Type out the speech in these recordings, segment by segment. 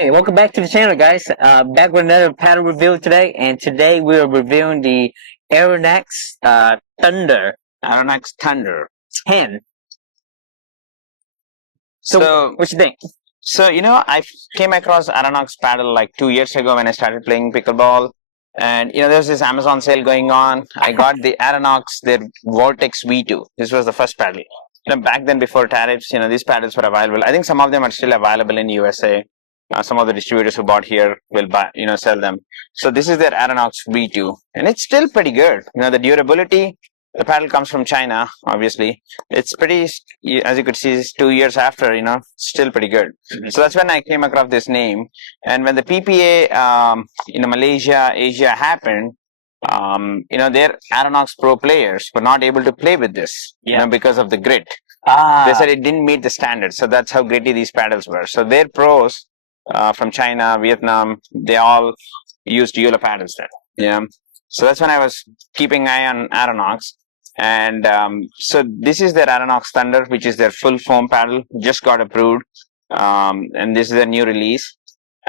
Hey, welcome back to the channel, guys. Back with another paddle review today, and today we are reviewing the Arronax Thunder, Arronax Thunder 10. So, So, what you think? I came across Arronax paddle like 2 years ago when I started playing pickleball. And, there was this Amazon sale going on. I got the Arronax, their Vortex V2. This was the first paddle. Back then before tariffs, these paddles were available. I think some of them are still available in USA. Some of the distributors who bought here will buy, sell them. So this is their Arronax V2, and it's still pretty good. The durability. The paddle comes from China, obviously. It's pretty, as you could see, it's 2 years after, still pretty good. So that's when I came across this name. And when the PPA, Malaysia, Asia happened, their Arronax Pro players were not able to play with this, because of the grit. They said it didn't meet the standards. So that's how gritty these paddles were. So their pros from China, Vietnam, they all used Eula paddles there. Yeah. So that's when I was keeping an eye on Arronax. And so this is their Arronax Thunder, which is their full foam paddle, just got approved. And this is a new release.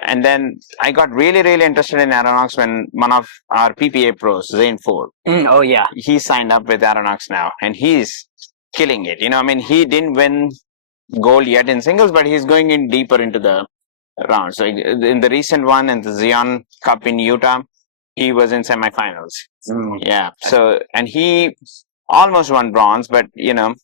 And then I got really, really interested in Arronax when one of our PPA pros, Zane Ford, Oh, yeah. he signed up with Arronax now, and he's killing it. He didn't win gold yet in singles, but he's going in deeper into the round. So in the recent one, in the Zion Cup in Utah, he was in semifinals. Yeah. So, and he almost won bronze, but he made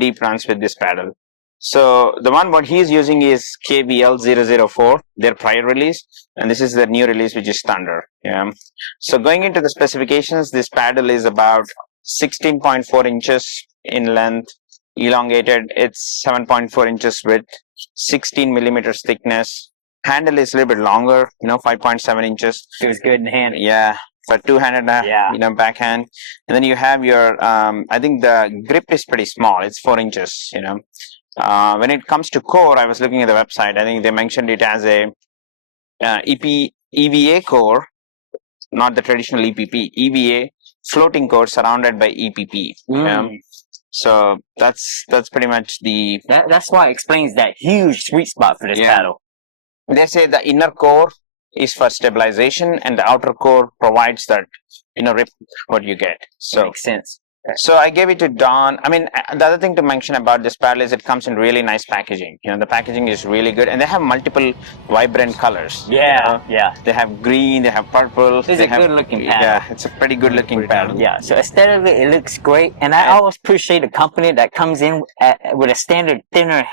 deep runs with this paddle. So the one what he's using is KVL004, their prior release, and this is the new release, which is Thunder. Yeah. So going into the specifications, this paddle is about 16.4 inches in length, elongated. It's 7.4 inches width, 16 millimeters thickness. Handle is a little bit longer, 5.7 inches. Feels good in the hand. Yeah, for two-handed, backhand. And then you have your, I think the grip is pretty small. It's 4 inches, when it comes to core, I was looking at the website. I think they mentioned it as a EVA core, not the traditional EPP. EVA floating core surrounded by EPP. So that's pretty much that's why it explains that huge sweet spot for this paddle. They say the inner core is for stabilization, and the outer core provides that rip what you get. So makes sense. So I gave it to Don. I mean, the other thing to mention about this paddle is it comes in really nice packaging. The packaging is really good, and they have multiple vibrant colors. Yeah. They have green, they have purple. It's a good-looking paddle. Yeah, it's a pretty good-looking paddle. Yeah, so aesthetically, it looks great, and I always appreciate a company that comes in with a standard thinner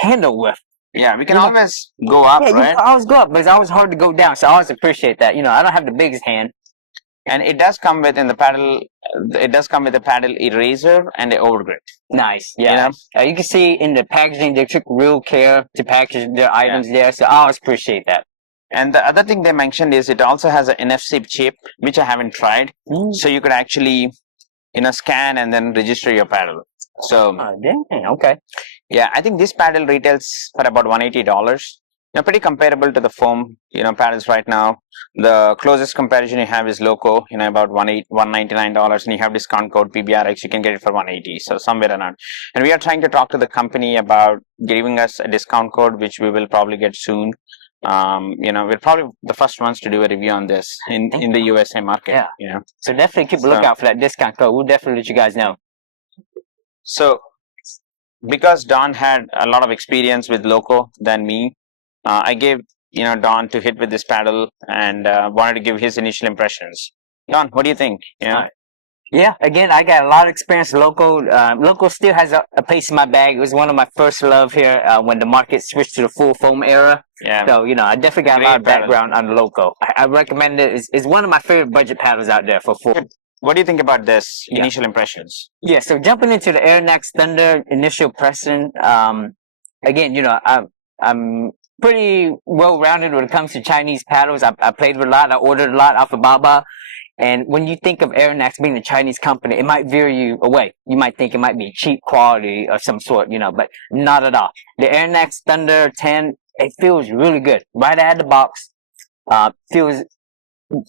handle width. Yeah, we can always go up, right? Yeah, you can always go up, but it's always hard to go down, so I always appreciate that. I don't have the biggest hand. And it does come with a paddle eraser and an over grip. Nice, yeah. You can see in the packaging, they took real care to package their items there, so I always appreciate that. And the other thing they mentioned is it also has an NFC chip, which I haven't tried. So you could actually, scan and then register your paddle. So, okay. Yeah, I think this paddle retails for about $180. Pretty comparable to the foam, paddles right now. The closest comparison you have is Loco, about $199, and you have discount code PBRX, you can get it for $180. So somewhere around. And we are trying to talk to the company about giving us a discount code, which we will probably get soon. We're probably the first ones to do a review on this in the USA market. Yeah. So definitely keep a lookout for that discount code. We'll definitely let you guys know. So because Don had a lot of experience with Loco than me, I gave Don to hit with this paddle and wanted to give his initial impressions. Don, what do you think? Yeah, again, I got a lot of experience with Loco. Loco still has a place in my bag. It was one of my first love here when the market switched to the full foam era. Yeah. So, I definitely got a lot of background on Loco. I recommend it. It's one of my favorite budget paddles out there for full. What do you think about this initial impressions? Yeah, so jumping into the Arronax Thunder initial impression, again, I'm pretty well-rounded when it comes to Chinese paddles. I played with a lot. I ordered a lot off of Baba. And when you think of Arronax being a Chinese company, it might veer you away. You might think it might be cheap quality of some sort, but not at all. The Arronax Thunder 10, it feels really good. Right out of the box, feels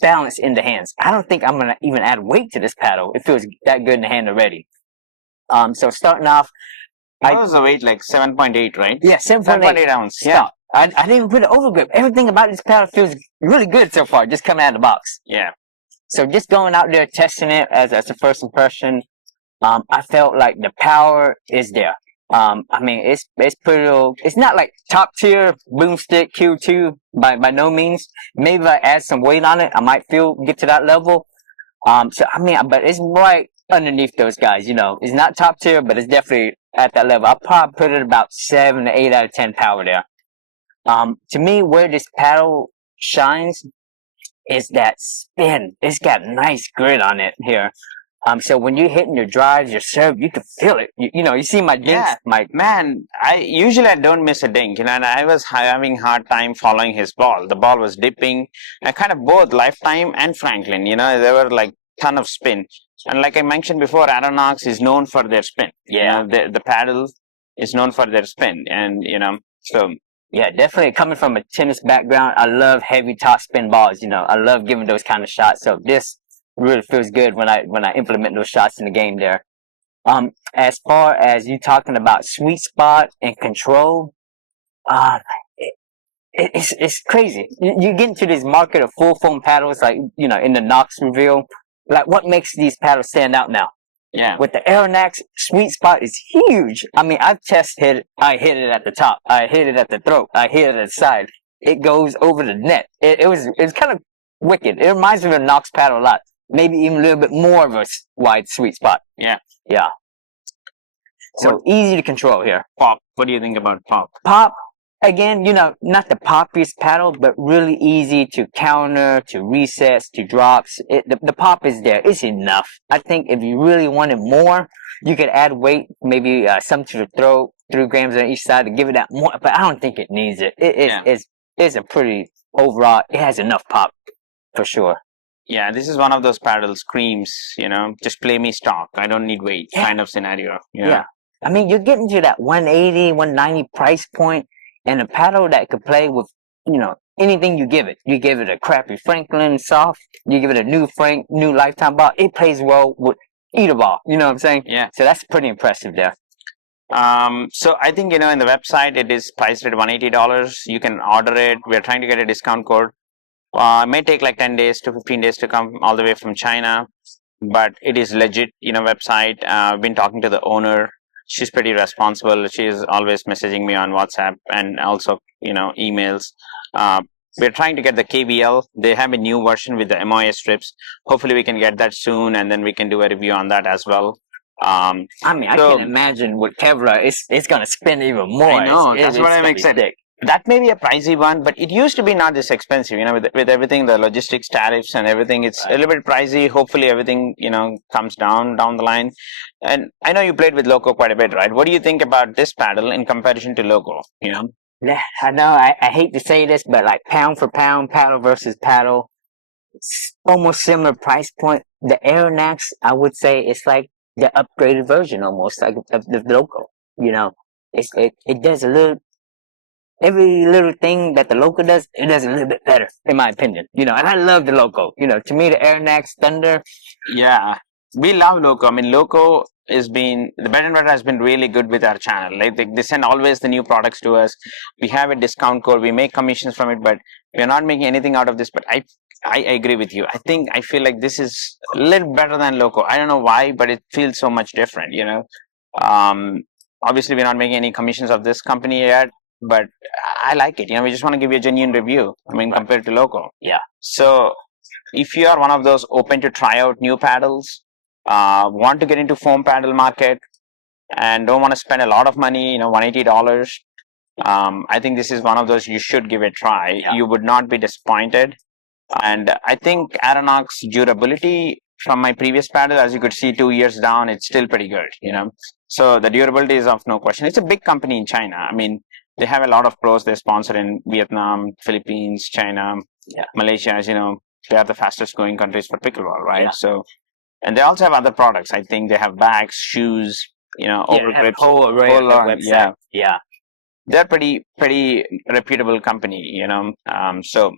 balanced in the hands. I don't think I'm going to even add weight to this paddle. It feels that good in the hand already. So starting off, What was the weight like? 7.8, right? Yeah, 7.8 ounce. Stop. I didn't even put an overgrip. Everything about this paddle feels really good so far, just coming out of the box. Yeah. So just going out there testing it as a first impression, I felt like the power is there. I mean, it's pretty. It's not like top tier boomstick Q2 by no means. Maybe if I add some weight on it, I might get to that level. So I mean, but it's right underneath those guys. You know, it's not top tier, but it's definitely at that level. I'll probably put it about 7 to 8 out of 10 power there. To me, where this paddle shines is that spin. It's got nice grit on it here. So when you're hitting your drives, your serve, you can feel it. You know, you see my dinks. Yeah, man, I don't miss a dink, you know, and I was having hard time following his ball. The ball was dipping. I kind of both Lifetime and Franklin, you know, they were like ton of spin. And like I mentioned before, Arronax is known for their spin. Yeah. You know, the paddle is known for their spin, and you know, so. Yeah, definitely coming from a tennis background, I love heavy top spin balls. You know, I love giving those kind of shots. So this really feels good when I implement those shots in the game there. As far as you talking about sweet spot and control, it's crazy. You get into this market of full foam paddles, like, you know, in the Knox reveal. Like, what makes these paddles stand out now? Yeah. With the Arronax, sweet spot is huge. I mean, I've hit it. I hit it at the top. I hit it at the throat. I hit it at the side. It goes over the net. It's kind of wicked. It reminds me of a Knox paddle a lot. Maybe even a little bit more of a wide sweet spot. Yeah. Yeah. So easy to control here. Pop. What do you think about pop? Pop, again, you know, not the poppiest paddle, but really easy to counter, to resets, to drops. The pop is there. It's enough. I think if you really wanted more, you could add weight, maybe some to the throat, 3 grams on each side to give it that more. But I don't think it needs it. It's a pretty overall. It has enough pop for sure. Yeah, this is one of those paddle screams, you know, just play me stock. I don't need weight kind of scenario. You know? Yeah. I mean, you're getting to that 180, 190 price point, and a paddle that could play with, you know, anything you give it. You give it a crappy Franklin soft, you give it a new Lifetime ball, it plays well with either ball. You know what I'm saying? Yeah. So that's pretty impressive there. So I think, you know, in the website, it is priced at $180. You can order it. We're trying to get a discount code. It may take like 10 days to 15 days to come all the way from China, but it is legit, you know, website. I've been talking to the owner. She's pretty responsible. She's always messaging me on WhatsApp and also, you know, emails. We're trying to get the KBL. They have a new version with the MOA strips. Hopefully we can get that soon, and then we can do a review on that as well. I mean, I can imagine with Kevlar, it's going to spend even more. I know, that's what I'm excited. That may be a pricey one, but it used to be not this expensive. You know, with everything, the logistics, tariffs, and everything, it's a little bit pricey. Hopefully, everything, you know, comes down the line. And I know you played with Loco quite a bit, right? What do you think about this paddle in comparison to Loco? You know, I know I hate to say this, but like pound for pound, paddle versus paddle, it's almost similar price point. The Arronax, I would say, it's like the upgraded version, almost like of the Loco. You know, it does a little. Every little thing that the Loco does, it does a little bit better, in my opinion. You know, and I love the Loco. You know, to me, the Arronax Thunder. Yeah, we love Loco. I mean, Loco the Bread and Butter has been really good with our channel. Like they send always the new products to us. We have a discount code. We make commissions from it, but we're not making anything out of this. But I agree with you. I feel like this is a little better than Loco. I don't know why, but it feels so much different, you know. Obviously, we're not making any commissions of this company yet, but I like it. You know, we just want to give you a genuine review. I mean, compared to Loco. Yeah. So if you are one of those open to try out new paddles, want to get into foam paddle market, and don't want to spend a lot of money, you know, $180, I think this is one of those you should give it a try. Yeah. You would not be disappointed. And I think Arronax durability from my previous paddle, as you could see 2 years down, it's still pretty good, you know. So the durability is of no question. It's a big company in China. I mean, they have a lot of pros they sponsor in Vietnam, Philippines, China, Malaysia. As you know, they are the fastest growing countries for pickleball, right? Yeah. So, and they also have other products. I think they have bags, shoes, you know, overgrips, whole array of website. Yeah. They're pretty reputable company, you know. So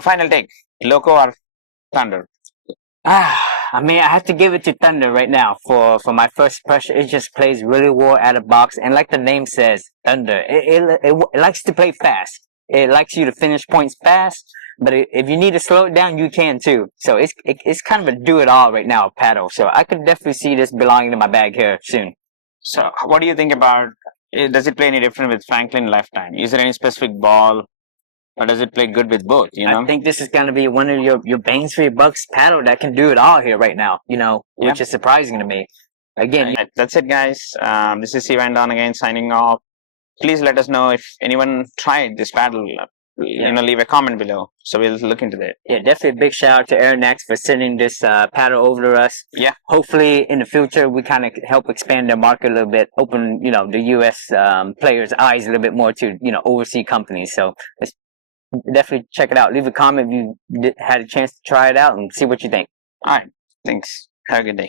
final take, Loco or Thunder? I mean, I have to give it to Thunder right now for my first impression. It just plays really well out of box, and like the name says, Thunder. It likes to play fast. It likes you to finish points fast. But if you need to slow it down, you can too. So it's kind of a do it all right now, paddle. So I could definitely see this belonging to my bag here soon. So, what do you think about? Does it play any different with Franklin lifetime? Is there any specific ball, or does it play good with both? You know, I think this is going to be one of your bangs for your bucks paddle that can do it all here right now. Which is surprising to me. Again, that's it, guys. This is Sivan Don again signing off. Please let us know if anyone tried this paddle. Leave a comment below, so we'll look into that. Yeah, definitely a big shout out to Arronax for sending this paddle over to us. Yeah. Hopefully, in the future, we kind of help expand their market a little bit, open the U.S. Players' eyes a little bit more to overseas companies. So let's definitely check it out. Leave a comment if you had a chance to try it out and see what you think. All right. Thanks. Have a good day.